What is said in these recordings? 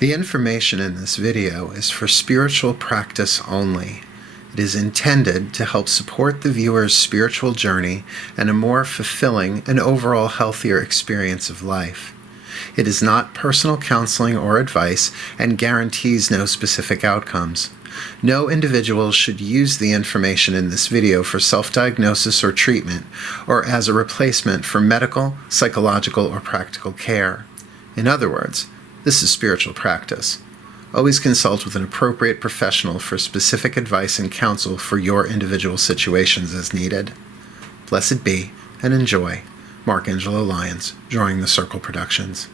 The information in this video is for spiritual practice only. It is intended to help support the viewer's spiritual journey and a more fulfilling and overall healthier experience of life. It is not personal counseling or advice and guarantees no specific outcomes. No individual should use the information in this video for self-diagnosis or treatment, or as a replacement for medical, psychological, or practical care. In other words, this is spiritual practice. Always consult with an appropriate professional for specific advice and counsel for your individual situations as needed. Blessed be, and enjoy. Mark Angelo Lyons, Drawing the Circle Productions.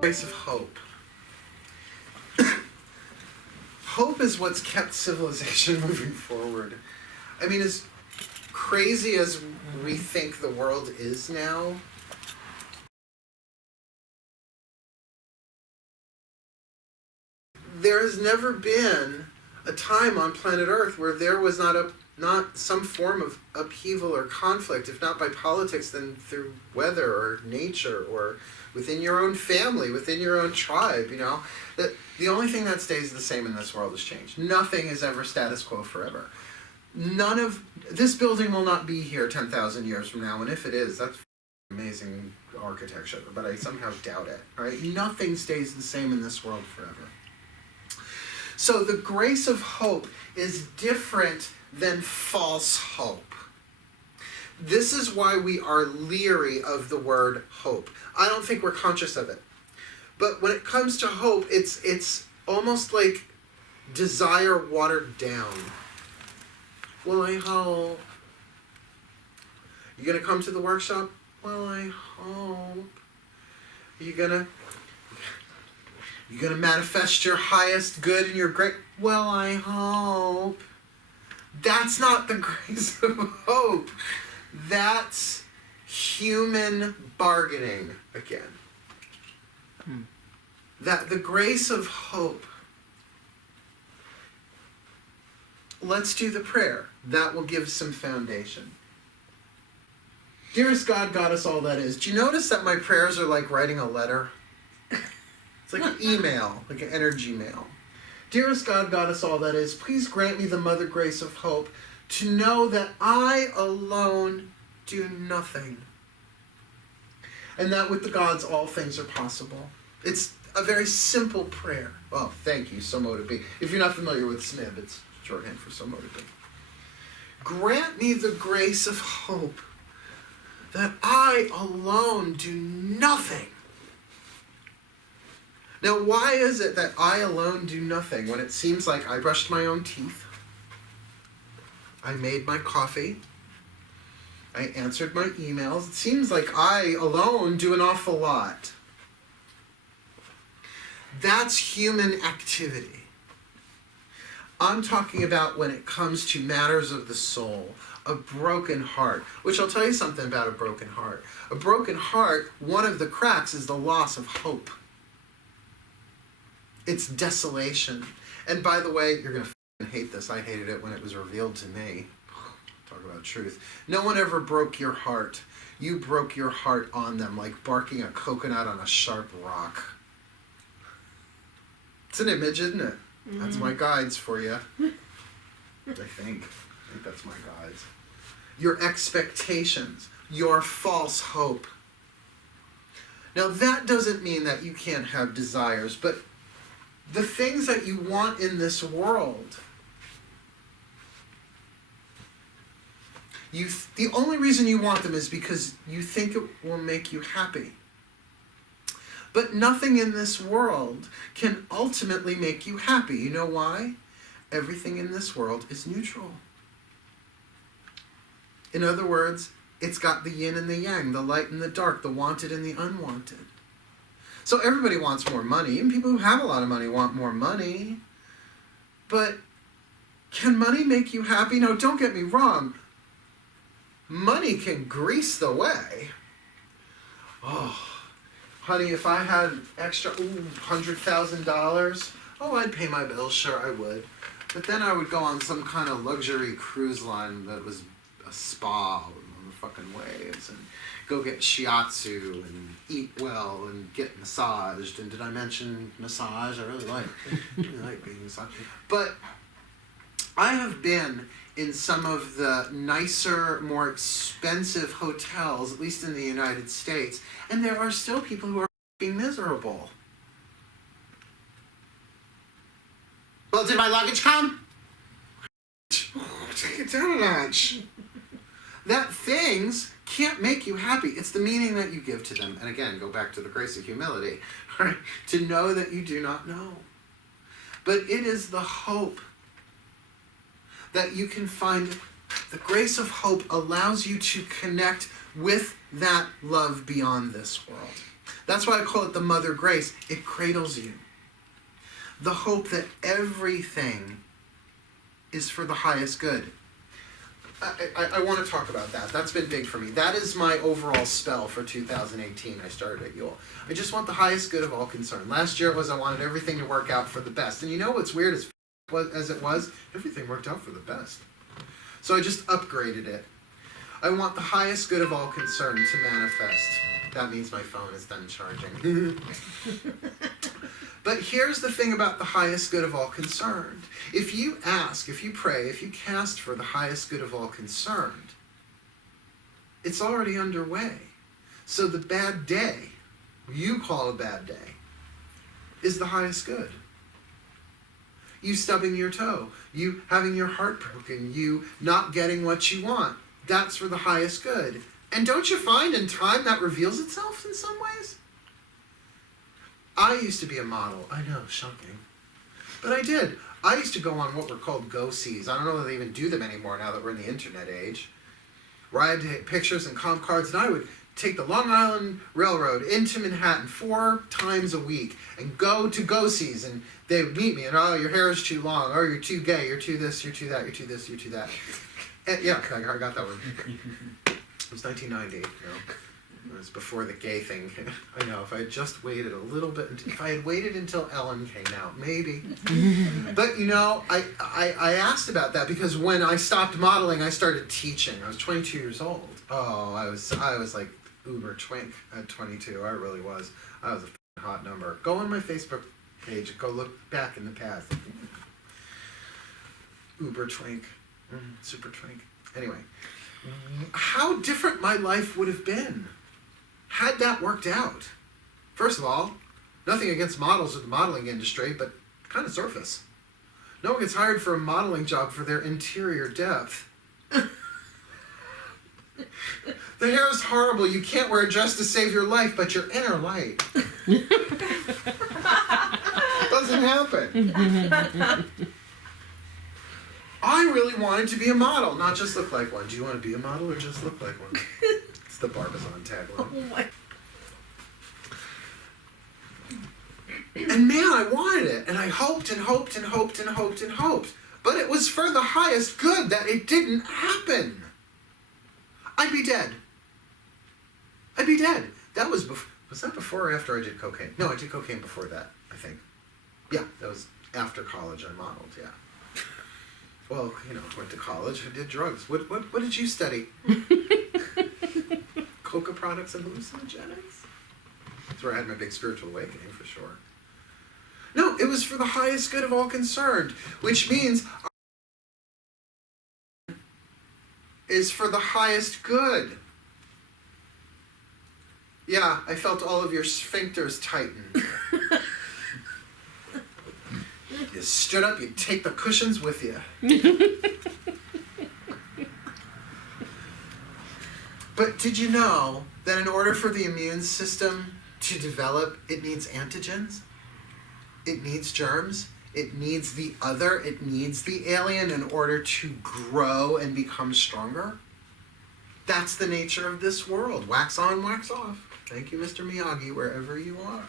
Grace of hope. Hope is what's kept civilization moving forward. I mean, as crazy as we think the world is now, there has never been a time on planet Earth where there was not some form of upheaval or conflict, if not by politics, then through weather or nature or within your own family, within your own tribe, you know. That the only thing that stays the same in this world is change. Nothing is ever status quo forever. None of this building will not be here 10,000 years from now, and if it is, that's amazing architecture, but I somehow doubt it. All right? Nothing stays the same in this world forever. So the grace of hope is different than false hope. This is why we are leery of the word hope. I don't think we're conscious of it. But when it comes to hope, it's almost like desire watered down. Well, I hope. You gonna come to the workshop? Well, I hope. You gonna manifest your highest good and your great? Well, I hope. That's not the grace of hope. That's human bargaining again. That the grace of hope. Let's do the prayer. That will give some foundation. Dearest God, Goddess, all that is. Do you notice that my prayers are like writing a letter? It's like an email, like an energy mail. Dearest God, Goddess, all that is, please grant me the mother grace of hope to know that I alone do nothing, and that with the gods all things are possible. It's a very simple prayer. Oh, thank you, so mote it be. If you're not familiar with SMIB, it's shorthand for so mote it be. Grant me the grace of hope that I alone do nothing. Now, why is it that I alone do nothing when it seems like I brushed my own teeth, I made my coffee, I answered my emails? It seems like I alone do an awful lot. That's human activity. I'm talking about when it comes to matters of the soul, a broken heart, which I'll tell you something about a broken heart. A broken heart, one of the cracks is the loss of hope. It's desolation. And by the way, you're going to hate this. I hated it when it was revealed to me. Talk about truth. No one ever broke your heart. You broke your heart on them, like barking a coconut on a sharp rock. It's an image, isn't it? Mm-hmm. That's my guides for you. I think that's my guides. Your expectations, your false hope. Now that doesn't mean that you can't have desires, but the things that you want in this world, the only reason you want them is because you think it will make you happy. But nothing in this world can ultimately make you happy. You know why? Everything in this world is neutral. In other words, it's got the yin and the yang, the light and the dark, the wanted and the unwanted. So everybody wants more money. Even people who have a lot of money want more money. But can money make you happy? No, don't get me wrong. Money can grease the way. Oh, honey, if I had extra $100,000, I'd pay my bills. Sure, I would. But then I would go on some kind of luxury cruise line that was a spa on the fucking waves and go get shiatsu and eat well and get massaged. And did I mention massage? I really like being massaged. But I have been in some of the nicer, more expensive hotels, at least in the United States, and there are still people who are fucking miserable. Well, did my luggage come? Take it down a notch. That things can't make you happy. It's the meaning that you give to them. And again, go back to the grace of humility, right? To know that you do not know. But it is the hope that you can find. The grace of hope allows you to connect with that love beyond this world. That's why I call it the Mother Grace. It cradles you. The hope that everything is for the highest good. I want to talk about that. That's been big for me. That is my overall spell for 2018. I started at Yule. I just want the highest good of all concerned. Last year it was I wanted everything to work out for the best. And you know what's weird as it was? Everything worked out for the best. So I just upgraded it. I want the highest good of all concerned to manifest. That means my phone is done charging. But here's the thing about the highest good of all concerned. If you ask, if you pray, if you cast for the highest good of all concerned, it's already underway. So the bad day, you call a bad day, is the highest good. You stubbing your toe, you having your heart broken, you not getting what you want, that's for the highest good. And don't you find in time that reveals itself in some ways? I used to be a model. I know, shocking. But I did. I used to go on what were called go-sees. I don't know if they even do them anymore now that we're in the internet age. Where I had to take pictures and comp cards, and I would take the Long Island Railroad into Manhattan 4 times a week and go to go-sees, and they would meet me, and your hair is too long, you're too gay, you're too this, you're too that, you're too this, you're too that. And, yeah, I got that one. It was 1990, you know. It was before the gay thing. I know, if I had just waited a little bit, if I had waited until Ellen came out, maybe. But, you know, I asked about that because when I stopped modeling, I started teaching. I was 22 years old. Oh, I was like uber twink at 22. I really was. I was a hot number. Go on my Facebook page and go look back in the past. Uber twink. Super twink. Anyway, how different my life would have been had that worked out. First of all, nothing against models or the modeling industry, but kind of surface. No one gets hired for a modeling job for their interior depth. The hair is horrible. You can't wear a dress to save your life, but your inner light. Doesn't happen. I really wanted to be a model, not just look like one. Do you want to be a model or just look like one? It's the Barbizon tagline. Oh my. And man, I wanted it. And I hoped and hoped and hoped and hoped and hoped. But it was for the highest good that it didn't happen. I'd be dead. I'd be dead. That was that before or after I did cocaine? No, I did cocaine before that, I think. Yeah, that was after college I modeled, yeah. Well, you know, went to college, I did drugs. What did you study? Coca products and hallucinogenics? That's where I had my big spiritual awakening, for sure. No, it was for the highest good of all concerned, which means is for the highest good. Yeah, I felt all of your sphincters tighten. You stood up, you take the cushions with you. But did you know that in order for the immune system to develop, it needs antigens? It needs germs? It needs the other? It needs the alien in order to grow and become stronger? That's the nature of this world. Wax on, wax off. Thank you, Mr. Miyagi, wherever you are.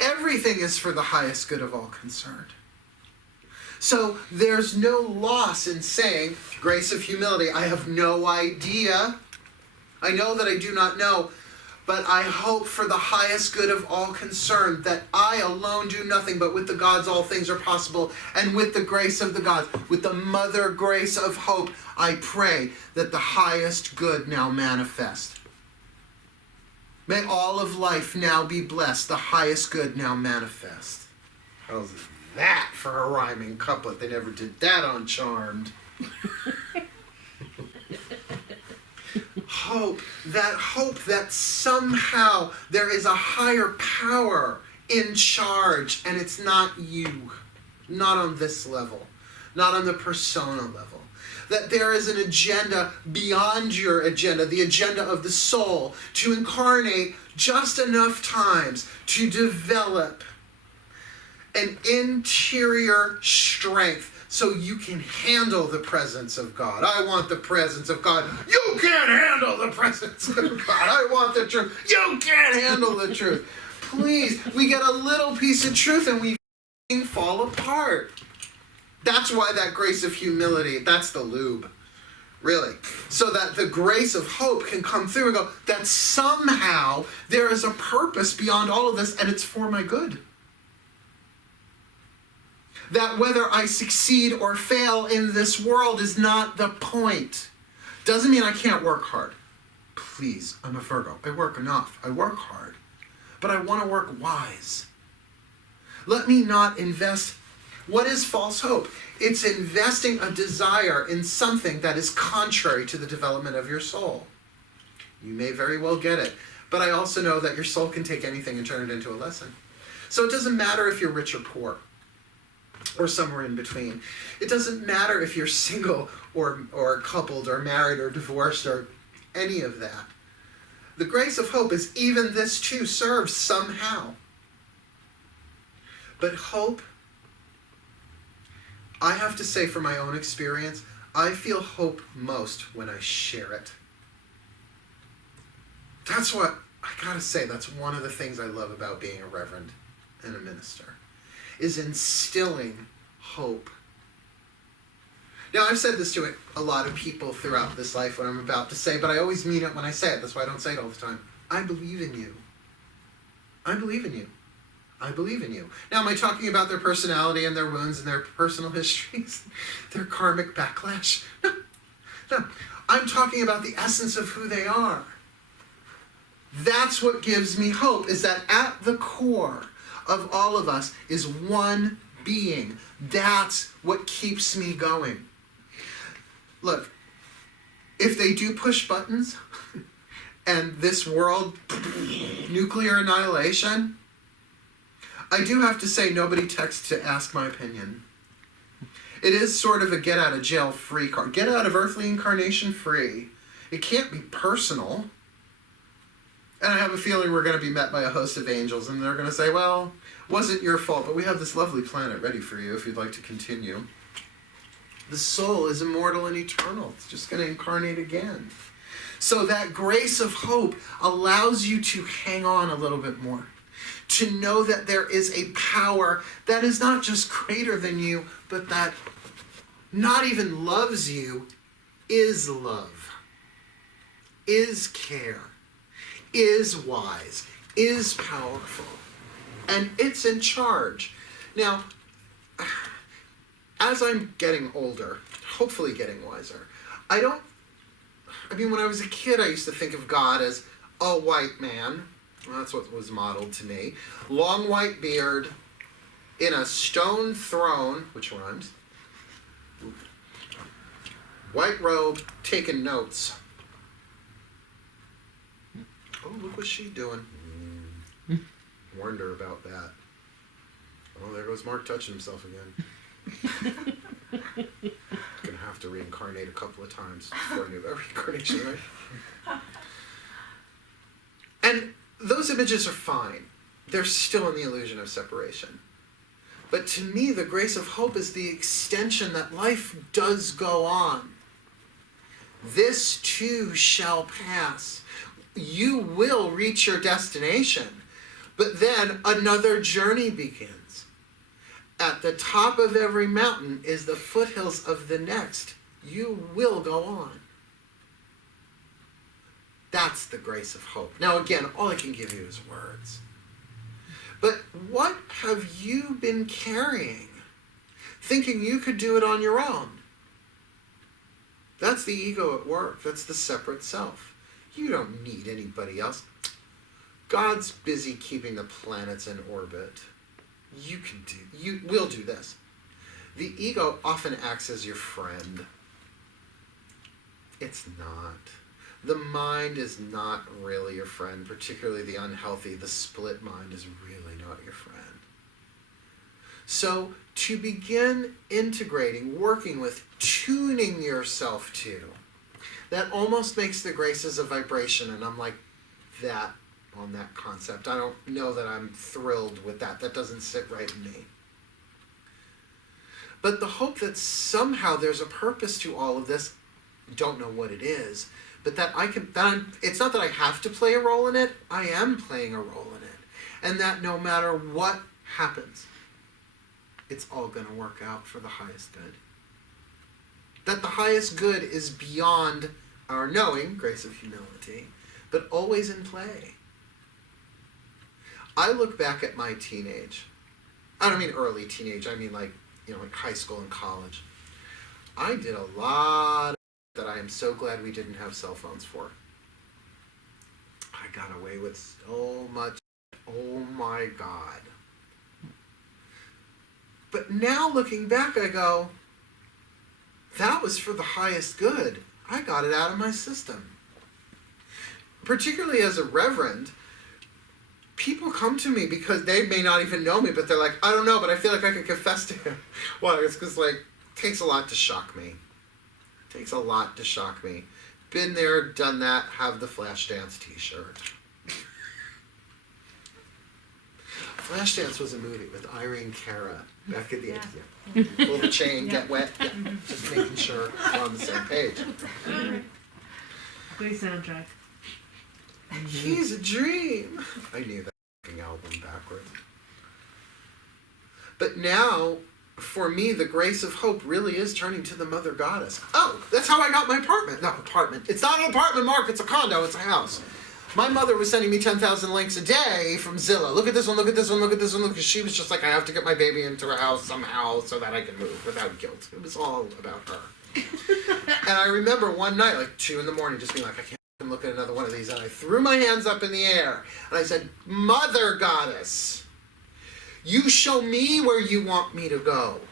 Everything is for the highest good of all concerned. So there's no loss in saying, grace of humility, I have no idea. I know that I do not know, but I hope for the highest good of all concerned, that I alone do nothing, but with the gods all things are possible, and with the grace of the gods, with the mother grace of hope, I pray that the highest good now manifest. May all of life now be blessed, the highest good now manifest. How's that for a rhyming couplet? They never did that on Charmed. Hope that somehow there is a higher power in charge, and it's not you, not on this level, not on the persona level. That there is an agenda beyond your agenda, the agenda of the soul, to incarnate just enough times to develop an interior strength so you can handle the presence of God. I want the presence of God. You can't handle the presence of God. I want the truth. You can't handle the truth. Please, we get a little piece of truth and we fall apart. That's why that grace of humility, that's the lube. Really. So that the grace of hope can come through and go, that somehow there is a purpose beyond all of this and it's for my good. That whether I succeed or fail in this world is not the point. Doesn't mean I can't work hard. Please, I'm a Virgo. I work enough. I work hard. But I want to work wise. Let me not invest. What is false hope? It's investing a desire in something that is contrary to the development of your soul. You may very well get it. But I also know that your soul can take anything and turn it into a lesson. So it doesn't matter if you're rich or poor, or somewhere in between. It doesn't matter if you're single or coupled or married or divorced or any of that. The grace of hope is even this too serves somehow. But hope, I have to say from my own experience, I feel hope most when I share it. That's what, I gotta say, that's one of the things I love about being a reverend and a minister, is instilling hope. Now, I've said this to a lot of people throughout this life, what I'm about to say, but I always mean it when I say it. That's why I don't say it all the time. I believe in you. I believe in you. I believe in you. Now, am I talking about their personality and their wounds and their personal histories, their karmic backlash? No. No. I'm talking about the essence of who they are. That's what gives me hope, is that at the core of all of us is one being. That's what keeps me going. Look, if they do push buttons and this world, nuclear annihilation, I do have to say nobody texts to ask my opinion. It is sort of a get out of jail free card. Get out of earthly incarnation free. It can't be personal. And I have a feeling we're going to be met by a host of angels and they're going to say, well, wasn't your fault, but we have this lovely planet ready for you if you'd like to continue. The soul is immortal and eternal. It's just going to incarnate again. So that grace of hope allows you to hang on a little bit more, to know that there is a power that is not just greater than you, but that not even loves you, is love, is care, is wise, is powerful, and it's in charge. Now, as I'm getting older, hopefully getting wiser, when I was a kid, I used to think of God as a white man. Well, that's what was modeled to me. Long white beard, in a stone throne, which rhymes, white robe, taking notes. Oh, look what she's doing. Warned her about that. Oh, there goes Mark touching himself again. Gonna have to reincarnate a couple of times before I knew about reincarnation, right? And those images are fine. They're still in the illusion of separation. But to me, the grace of hope is the extension that life does go on. This too shall pass. You will reach your destination, But then another journey begins. At the top of every mountain is the foothills of the next. You will go on. That's the grace of hope. Now again, all I can give you is words. But what have you been carrying? Thinking you could do it on your own. That's the ego at work. That's the separate self. You don't need anybody else. God's busy keeping the planets in orbit. We'll do this. The ego often acts as your friend. It's not. The mind is not really your friend, particularly the unhealthy. The split mind is really not your friend. So to begin integrating, working with, tuning yourself to, that almost makes the graces a vibration, and I'm like that on that concept. I don't know that I'm thrilled with that. That doesn't sit right in me. But the hope that somehow there's a purpose to all of this, don't know what it is, but that it's not that I have to play a role in it, I am playing a role in it. And that no matter what happens, it's all going to work out for the highest good. That the highest good is beyond our knowing, grace of humility, but always in play. I look back at my teenage. I don't mean early teenage, I mean like high school and college. I did a lot that I am so glad we didn't have cell phones for. I got away with so much. Oh my God. But now looking back, I go, that was for the highest good. I got it out of my system. Particularly as a reverend, people come to me because they may not even know me, but they're like, I don't know, but I feel like I can confess to him. Well, it's because it takes a lot to shock me. It takes a lot to shock me. Been there, done that, have the Flashdance t-shirt. Flashdance was a movie with Irene Cara back at the end. Yeah. Pull the chain, get wet. Yeah. Just making sure we're on the same page. Great soundtrack. He's a dream. I knew that fucking album backwards. But now, for me, the grace of hope really is turning to the Mother Goddess. Oh, that's how I got my apartment. No, apartment. It's not an apartment, Mark. It's a condo. It's a house. My mother was sending me 10,000 links a day from Zillow. Look at this one, look at this one, look at this one, because she was just like, I have to get my baby into a house somehow so that I can move without guilt. It was all about her. And I remember one night, 2 a.m, just being like, I can't look at another one of these. And I threw my hands up in the air. And I said, Mother Goddess, you show me where you want me to go.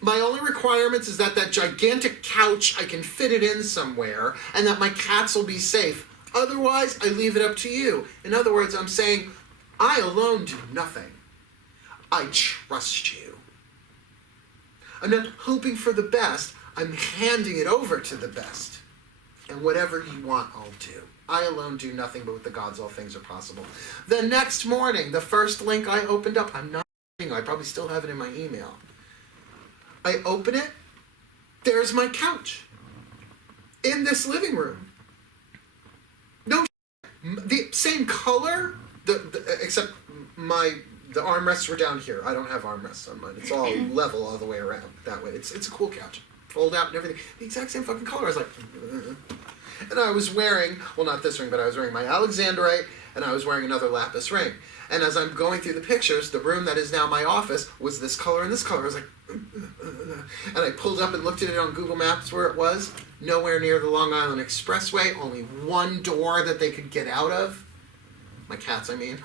My only requirements is that gigantic couch, I can fit it in somewhere, and that my cats will be safe. Otherwise, I leave it up to you. In other words, I'm saying, I alone do nothing. I trust you. I'm not hoping for the best. I'm handing it over to the best. And whatever you want, I'll do. I alone do nothing, but with the gods all things are possible. The next morning, the first link I opened up, I'm not kidding, I probably still have it in my email. I open it, there's my couch. In this living room. No, the same color, except the armrests were down here. I don't have armrests on mine. It's all level all the way around that way. It's a cool couch, fold out and everything. The exact same fucking color. I was like, and I was wearing, well, not this ring, but I was wearing my Alexandrite, and I was wearing another lapis ring. And as I'm going through the pictures, the room that is now my office was this color and this color. I was like, and I pulled up and looked at it on Google Maps where it was. Nowhere near the Long Island Expressway. Only one door that they could get out of. My cats, I mean.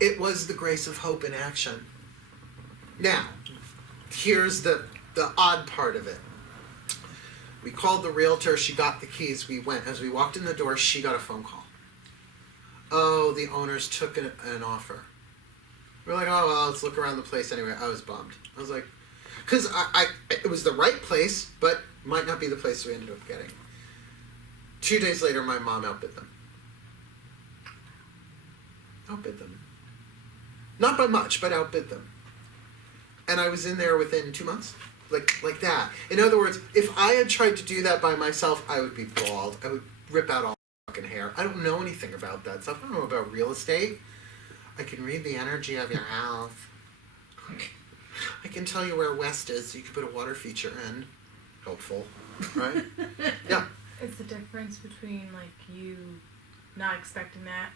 It was the grace of hope in action. Now, here's the odd part of it. We called the realtor. She got the keys. We went. As we walked in the door, she got a phone call. Oh, the owners took an offer. We're like, oh, well, let's look around the place anyway. I was bummed. I was like, because it was the right place, but might not be the place we ended up getting. 2 days later, my mom outbid them. Outbid them. Not by much, but outbid them. And I was in there within 2 months. Like that. In other words, if I had tried to do that by myself, I would be bald. I would rip out all my fucking hair. hair. I don't know anything about that stuff. I don't know about real estate. I can read the energy of your house. I can tell you where west is, so you can put a water feature in. Helpful, right? Yeah. Is the difference between like you not expecting that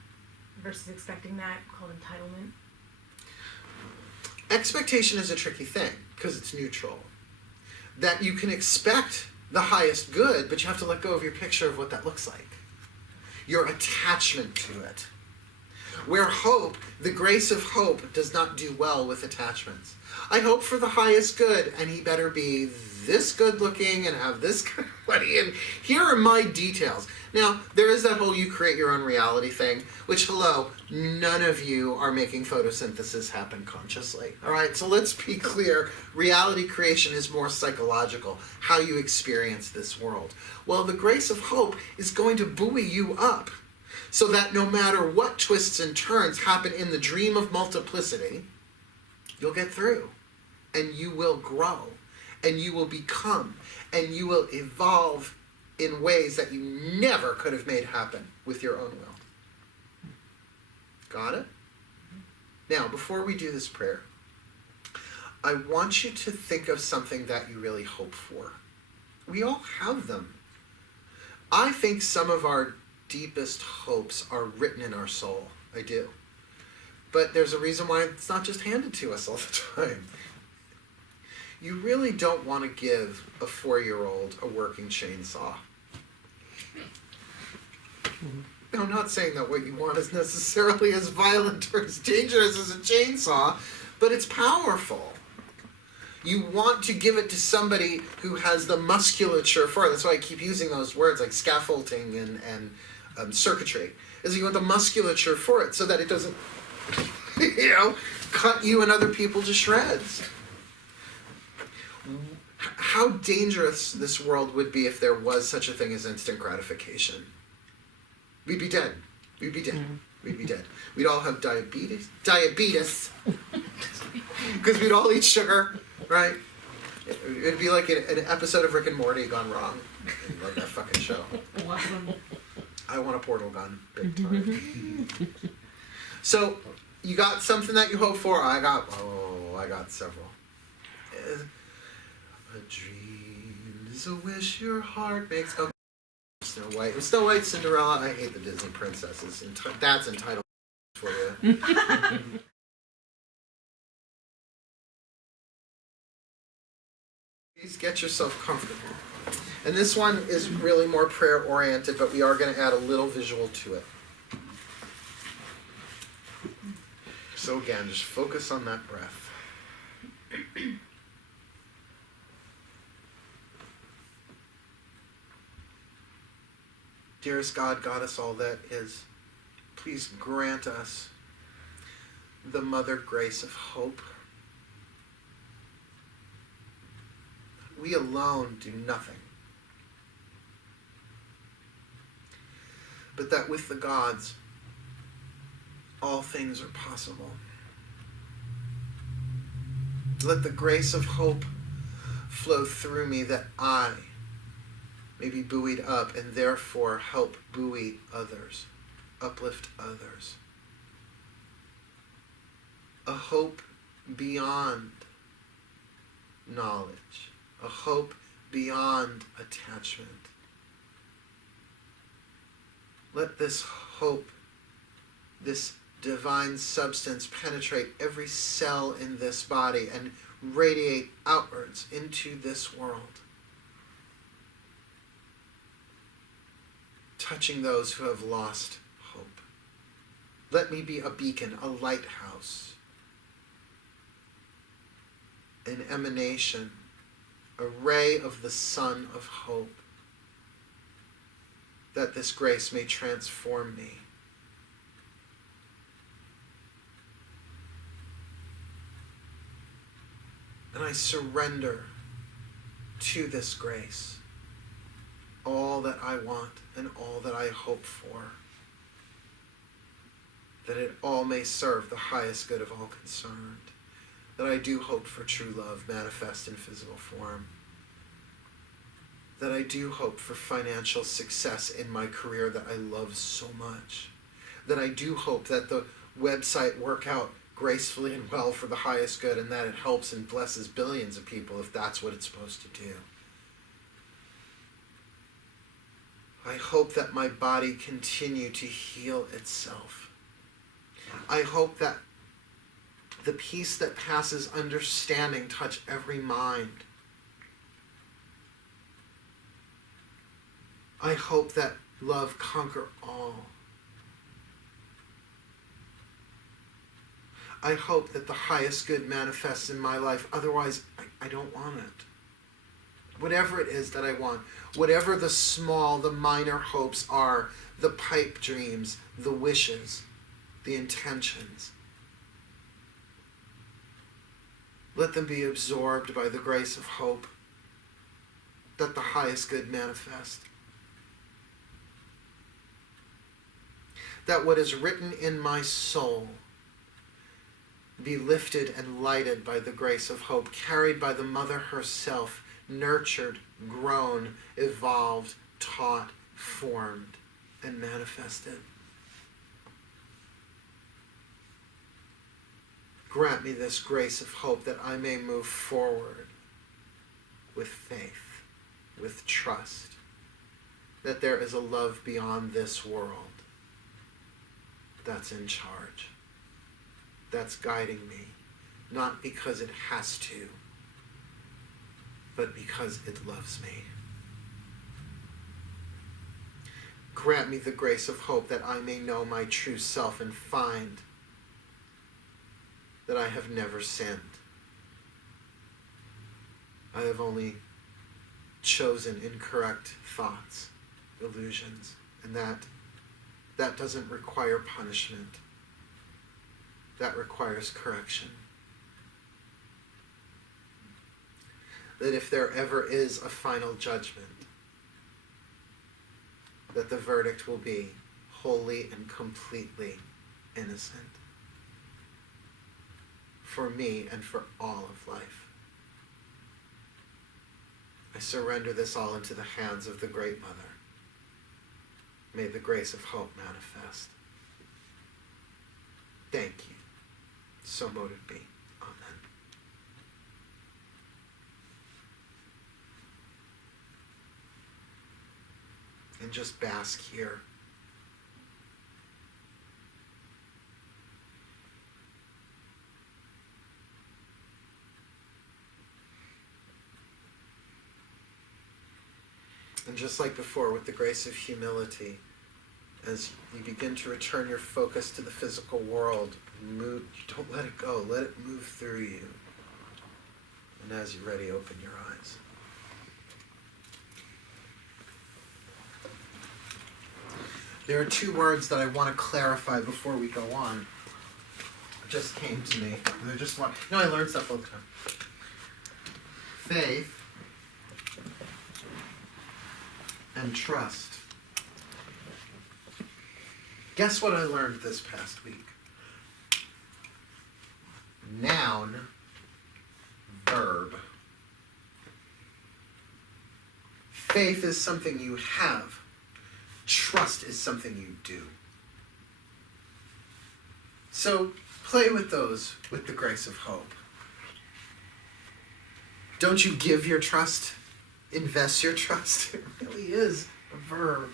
versus expecting that called entitlement? Expectation is a tricky thing because it's neutral. That you can expect the highest good, but you have to let go of your picture of what that looks like. Your attachment to it. Where hope, the grace of hope, does not do well with attachments. I hope for the highest good, and he better be this good looking and have this kind of money, and here are my details. Now, there is that whole you create your own reality thing, which, hello, none of you are making photosynthesis happen consciously. All right, so let's be clear. Reality creation is more psychological, how you experience this world. Well, the grace of hope is going to buoy you up so that no matter what twists and turns happen in the dream of multiplicity, you'll get through, and you will grow, and you will become, and you will evolve in ways that you never could have made happen with your own will. Got it? Now, before we do this prayer, I want you to think of something that you really hope for. We all have them. I think some of our deepest hopes are written in our soul. I do. But there's a reason why it's not just handed to us all the time. You really don't want to give a 4-year-old a working chainsaw. Now, I'm not saying that what you want is necessarily as violent or as dangerous as a chainsaw, but it's powerful. You want to give it to somebody who has the musculature for it. That's why I keep using those words like scaffolding and circuitry. Is you want the musculature for it so that it doesn't, cut you and other people to shreds. How dangerous this world would be if there was such a thing as instant gratification. We'd be dead. We'd be dead. Mm-hmm. We'd be dead. We'd all have diabetes. Because we'd all eat sugar, right? It'd be like an episode of Rick and Morty gone wrong. I love that fucking show. I want a portal gun, big time. So, you got something that you hope for? I got several. A dream is a wish your heart makes. Oh, Snow White, Cinderella. I hate the Disney princesses. That's entitled for you. Please get yourself comfortable. And this one is really more prayer oriented, but we are going to add a little visual to it. So again, just focus on that breath. Dearest God, Goddess, all that is, please grant us the mother grace of hope. We alone do nothing. But that with the gods, all things are possible. Let the grace of hope flow through me that I may be buoyed up and therefore help buoy others, uplift others. A hope beyond knowledge, a hope beyond attachment. Let this hope, this divine substance penetrate every cell in this body and radiate outwards into this world, touching those who have lost hope. Let me be a beacon, a lighthouse, an emanation, a ray of the sun of hope, that this grace may transform me. And I surrender to this grace all that I want and all that I hope for, that it all may serve the highest good of all concerned, that I do hope for true love manifest in physical form, that I do hope for financial success in my career that I love so much, that I do hope that the website work out gracefully and well for the highest good, and that it helps and blesses billions of people if that's what it's supposed to do. I hope that my body continue to heal itself. I hope that the peace that passes understanding touch every mind. I hope that love conquer all. I hope that the highest good manifests in my life. Otherwise, I don't want it. Whatever it is that I want, whatever the small, the minor hopes are, the pipe dreams, the wishes, the intentions, let them be absorbed by the grace of hope, that the highest good manifest. That what is written in my soul be lifted and lighted by the grace of hope, carried by the mother herself, nurtured, grown, evolved, taught, formed, and manifested. Grant me this grace of hope that I may move forward with faith, with trust, that there is a love beyond this world that's in charge, that's guiding me, not because it has to, but because it loves me. Grant me the grace of hope that I may know my true self and find that I have never sinned. I have only chosen incorrect thoughts, illusions, and that doesn't require punishment. That requires correction. That if there ever is a final judgment, that the verdict will be wholly and completely innocent for me and for all of life. I surrender this all into the hands of the Great Mother. May the grace of hope manifest. Thank you. So mote it be. Amen. And just bask here. And just like before, with the grace of humility, as you begin to return your focus to the physical world, don't let it go, let it move through you. And as you're ready, open your eyes. There are two words that I want to clarify before we go on. It just came to me. They're just one. I learn stuff all the time. Faith and trust. Guess what I learned this past week? Noun, verb. Faith is something you have. Trust is something you do. So play with those with the grace of hope. Don't you give your trust? Invest your trust. It really is a verb.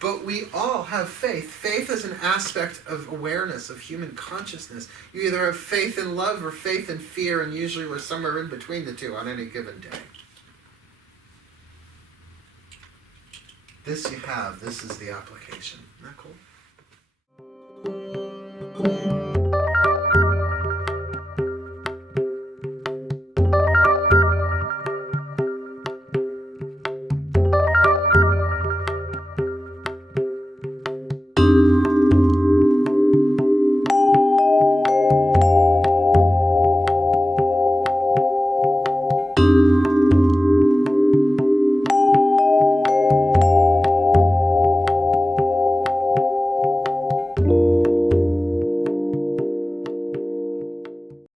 But we all have faith. Faith is an aspect of awareness, of human consciousness. You either have faith in love or faith in fear, and usually we're somewhere in between the two on any given day. This you have. This is the application. Isn't that cool?